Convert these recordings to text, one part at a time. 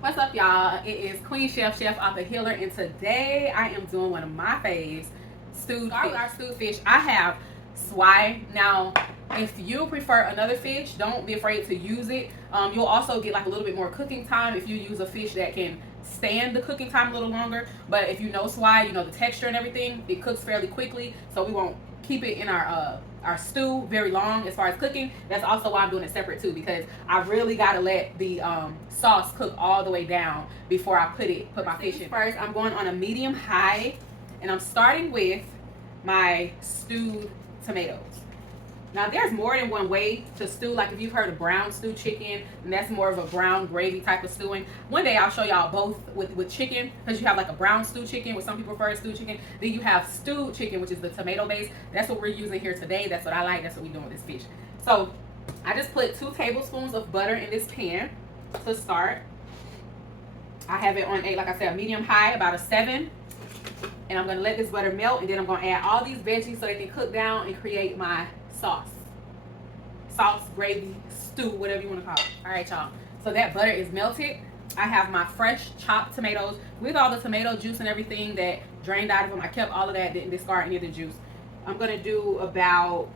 What's up, y'all? It is Queen Chef Author Healer, and today I am doing one of my faves, stewed fish. Our stewed fish, I have swai. Now, if you prefer another fish, don't be afraid to use it. You'll also get like a little bit more cooking time if you use a fish that can stand the cooking time a little longer. But if you know swai, you know the texture and everything, it cooks fairly quickly, so we won't keep it in our stew very long as far as cooking. That's also why I'm doing it separate too, because I really got to let the sauce cook all the way down before I put my fish in. First, I'm going on a medium high, and I'm starting with my stewed tomatoes. Now, there's more than one way to stew. Like if you've heard of brown stewed chicken, and that's more of a brown gravy type of stewing. One day I'll show y'all both with chicken, because you have like a brown stewed chicken, which some people prefer stewed chicken. Then you have stewed chicken, which is the tomato base. That's what we're using here today. That's what I like. That's what we're doing with this fish. So I just put 2 tablespoons of butter in this pan to start. I have it on like I said, a medium high, about a 7. And I'm gonna let this butter melt, and then I'm gonna add all these veggies so they can cook down and create my sauce, gravy, stew, whatever you want to call it. All right, y'all, so that butter is melted. I have my fresh chopped tomatoes with all the tomato juice and everything that drained out of them. I kept all of that, didn't discard any of the juice. I'm gonna do about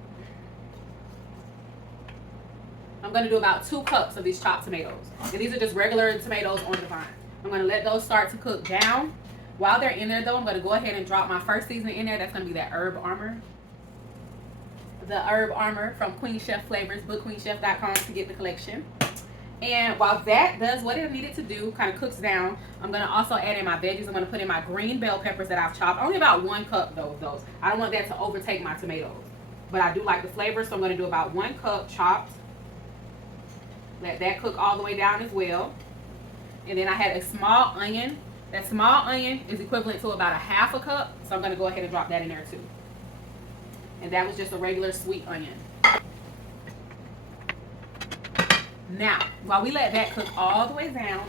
2 cups of these chopped tomatoes, and these are just regular tomatoes on the vine. I'm gonna let those start to cook down. While they're in there though, I'm gonna go ahead and drop my first seasoning in there. That's gonna be that herb armor. The herb armor from Queen Chef Flavors, bookqueenchef.com to get the collection. And while that does what it needed to do, kind of cooks down, I'm going to also add in my veggies. I'm going to put in my green bell peppers that I've chopped. Only about 1 cup though of those. I don't want that to overtake my tomatoes, but I do like the flavor, so I'm going to do about 1 cup chopped. Let that cook all the way down as well. And then I had a small onion. That small onion is equivalent to about a 1/2 cup, so I'm going to go ahead and drop that in there too. And that was just a regular sweet onion. Now, while we let that cook all the way down,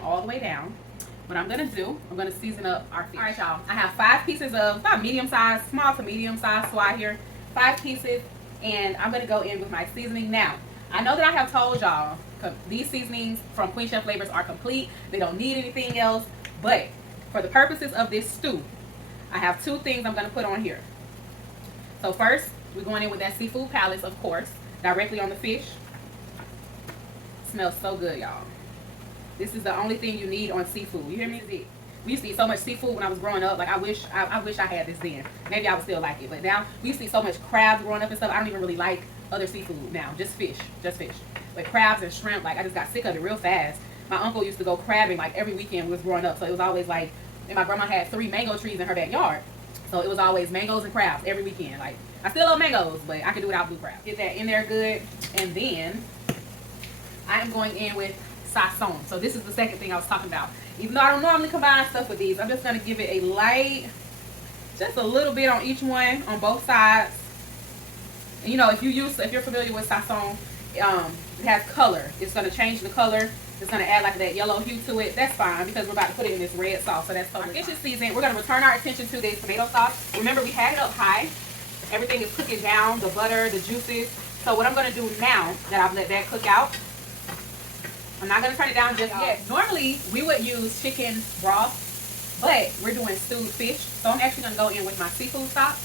what I'm gonna do, I'm gonna season up our fish. All right, y'all, I have 5 pieces of about medium-sized, small to medium-sized swai here, 5 pieces, and I'm gonna go in with my seasoning. Now, I know that I have told y'all these seasonings from Queen Chef Flavors are complete. They don't need anything else, but for the purposes of this stew, I have 2 things I'm gonna put on here. So first, we're going in with that seafood palace, of course, directly on the fish. Smells so good, y'all. This is the only thing you need on seafood. You hear me? We used to eat so much seafood when I was growing up. Like I wish I had this then. Maybe I would still like it. But now we used to eat so much crabs growing up and stuff. I don't even really like other seafood now. Just fish. But crabs and shrimp, like I just got sick of it real fast. My uncle used to go crabbing like every weekend when we was growing up. So it was always like, and my grandma had 3 mango trees in her backyard. So it was always mangoes and crabs every weekend. Like, I still love mangoes, but I can do without blue crab. Get that in there good. And then I am going in with Sazon. So this is the second thing I was talking about. Even though I don't normally combine stuff with these, I'm just going to give it a light, just a little bit on each one, on both sides. And you know, if you're familiar with Sazon, it has color. It's going to change the color. It's going to add like that yellow hue to it. That's fine, because we're about to put it in this red sauce. So that's totally fine. Our fish is seasoned. We're going to return our attention to this tomato sauce. Remember, we had it up high. Everything is cooking down, the butter, the juices. So what I'm going to do now that I've let that cook out, I'm not going to turn it down just yet. Normally, we would use chicken broth, but we're doing stewed fish. So I'm actually going to go in with my seafood stock.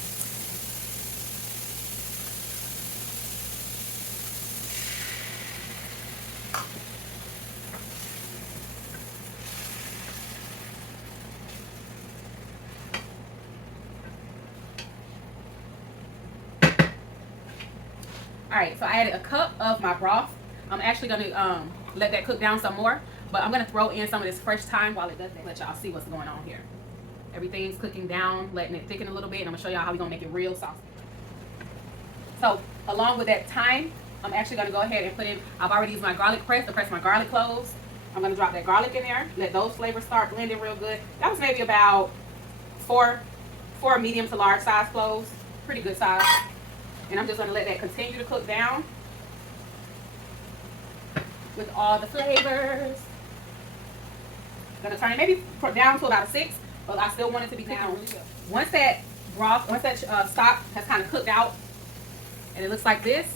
Alright, so I added a cup of my broth. I'm actually going to let that cook down some more, but I'm going to throw in some of this fresh thyme while it does that. Let y'all see what's going on here. Everything's cooking down, letting it thicken a little bit, and I'm going to show y'all how we're going to make it real saucy. So, along with that thyme, I'm actually going to go ahead and put in, I've already used my garlic press to press my garlic cloves. I'm going to drop that garlic in there, let those flavors start blending real good. That was maybe about 4 medium to large size cloves. Pretty good size. And I'm just going to let that continue to cook down with all the flavors. I'm going to turn it maybe down to about a 6, but I still want it to be down really good. Once that stock has kind of cooked out and it looks like this,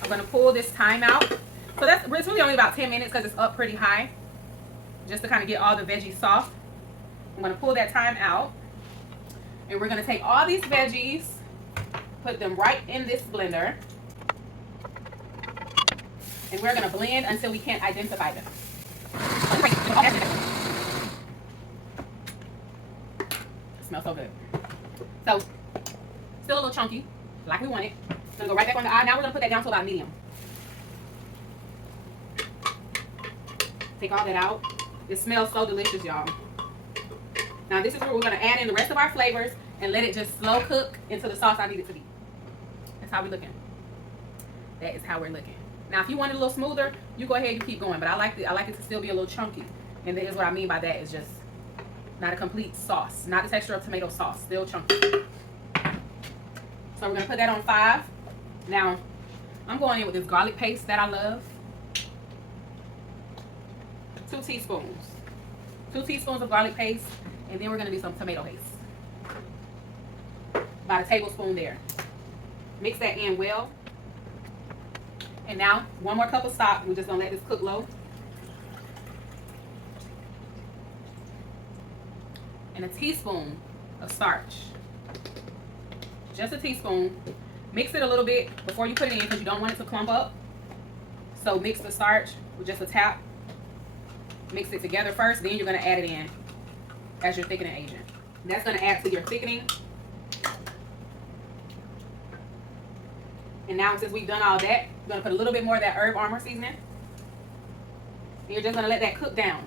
I'm going to pull this thyme out. So it's really only about 10 minutes because it's up pretty high. just to kind of get all the veggies soft. I'm gonna pull that thyme out, and we're gonna take all these veggies, put them right in this blender, and we're gonna blend until we can't identify them. It smells so good. So, still a little chunky, like we want it. Gonna go right back on the eye. Now we're gonna put that down to about medium. Take all that out. It smells so delicious, y'all. Now this is where we're gonna add in the rest of our flavors and let it just slow cook into the sauce I need it to be. That's how we're looking. That is how we're looking. Now if you want it a little smoother, you go ahead and keep going. But I like it to still be a little chunky. And that is what I mean by that, is just not a complete sauce. Not the texture of tomato sauce, still chunky. So we're gonna put that on 5. Now, I'm going in with this garlic paste that I love. 2 teaspoons. 2 teaspoons of garlic paste, and then we're gonna do some tomato paste. About a tablespoon there. Mix that in well. And now, 1 more cup of stock. We're just gonna let this cook low. And a teaspoon of starch. Just a teaspoon. Mix it a little bit before you put it in because you don't want it to clump up. So mix the starch with just a tap. Mix it together first, then you're going to add it in as your thickening agent. And that's going to add to your thickening. And now since we've done all that, we're going to put a little bit more of that herb armor seasoning. And you're just going to let that cook down.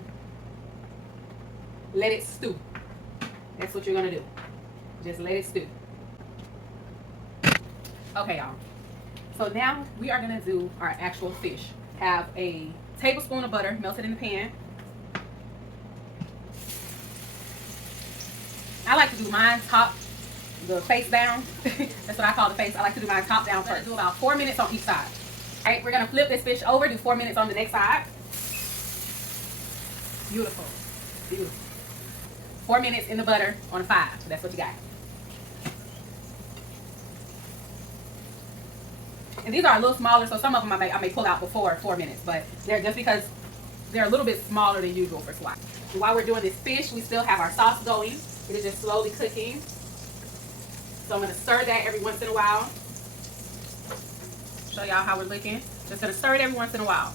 Let it stew. That's what you're going to do. Just let it stew. Okay, y'all. So now we are gonna do our actual fish. Have a tablespoon of butter melted in the pan. I like to do mine top, the face down. That's what I call the face. I like to do mine top down first. Do about 4 minutes on each side. All right, we're gonna flip this fish over, do 4 minutes on the next side. Beautiful, beautiful. 4 minutes in the butter on a 5. So that's what you got. And these are a little smaller, so some of them I may pull out before 4 minutes, but they're just because they're a little bit smaller than usual for swat. And while we're doing this fish, we still have our sauce going. It is just slowly cooking. So I'm going to stir that every once in a while. Show y'all how we're looking. Just going to stir it every once in a while.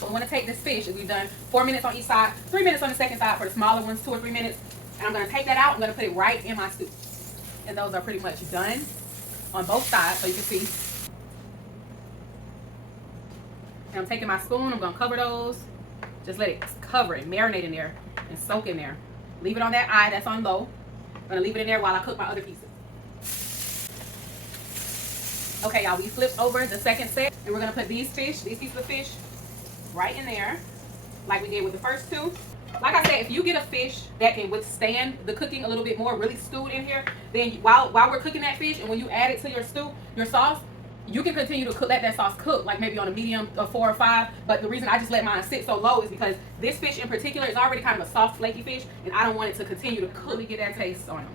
So we want to take this fish, we've done 4 minutes on each side, 3 minutes on the second side for the smaller ones, 2 or 3 minutes. And I'm going to take that out. I'm going to put it right in my stew. And those are pretty much done on both sides, so you can see. And I'm taking my spoon, I'm gonna cover those. Just let it cover it, marinate in there, and soak in there. Leave it on that eye that's on low. I'm gonna leave it in there while I cook my other pieces. Okay, y'all, we flipped over the second set, and we're gonna put these pieces of fish, right in there, like we did with the first 2. Like I said, if you get a fish that can withstand the cooking a little bit more, really stewed in here, then while we're cooking that fish, and when you add it to your stew, your sauce, you can continue to let that sauce cook, like maybe on a medium of 4 or 5. But the reason I just let mine sit so low is because this fish in particular is already kind of a soft, flaky fish, and I don't want it to continue to cook and get that taste on them.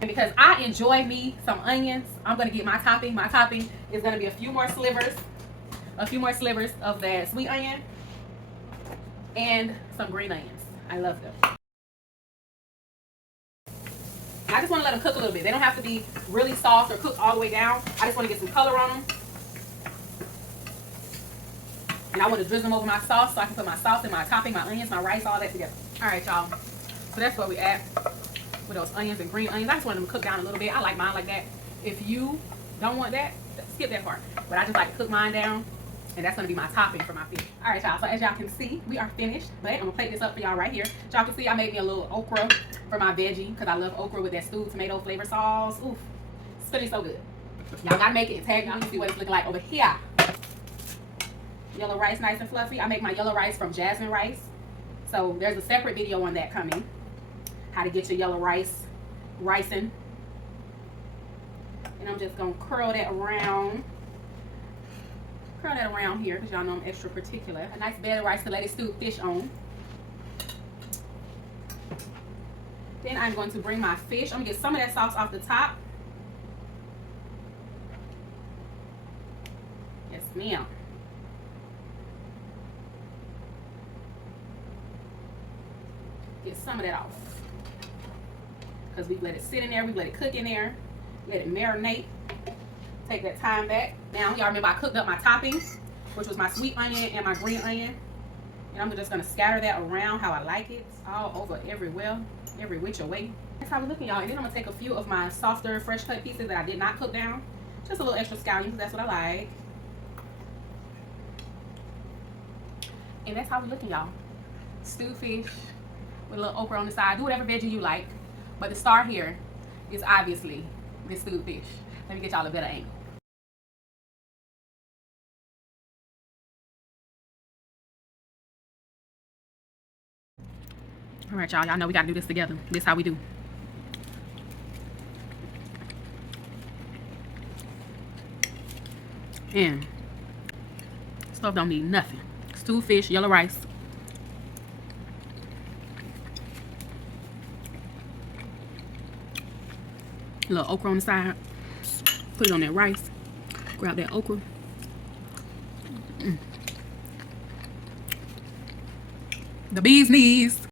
And because I enjoy me some onions, I'm going to get my topping. My topping is going to be a few more slivers of that sweet onion and some green onions. I love them. I just want to let them cook a little bit. They don't have to be really soft or cooked all the way down. I just want to get some color on them. And I want to drizzle them over my sauce so I can put my sauce and my topping, my onions, my rice, all that together. All right, y'all. So that's what we add with those onions and green onions. I just want them to cook down a little bit. I like mine like that. If you don't want that, skip that part. But I just like to cook mine down. And that's going to be my topping for my fish. All right, y'all. So as y'all can see, we are finished. But I'm going to plate this up for y'all right here. Y'all can see I made me a little okra for my veggie because I love okra with that stewed tomato flavor sauce. Oof. It's pretty so good. Y'all got to make it and tag me to see what it's looking like over here. Yellow rice, nice and fluffy. I make my yellow rice from jasmine rice. So there's a separate video on that coming. How to get your yellow rice ricing. And I'm just going to curl that around. Curl that around here because y'all know I'm extra particular. A nice bed of rice to let it stew fish on. Then I'm going to bring my fish. I'm going to get some of that sauce off the top. ma'am. Get some of that off. Because we let it sit in there, we let it cook in there, let it marinate. Take that time back. Now, y'all remember I cooked up my toppings, which was my sweet onion and my green onion. And I'm just gonna scatter that around how I like it, all over everywhere, every which way. That's how we're looking, y'all. And then I'm gonna take a few of my softer, fresh cut pieces that I did not cook down. Just a little extra scallion, because that's what I like. And that's how we're looking, y'all. Stewed fish with a little okra on the side. Do whatever veggie you like. But the star here is obviously the stewed fish. Let me get y'all a better angle. All right, y'all know we gotta do this together. This how we do. And stuff don't need nothing. Stewed fish, yellow rice. A little okra on the side. Put it on that rice. Grab that okra. The bee's knees.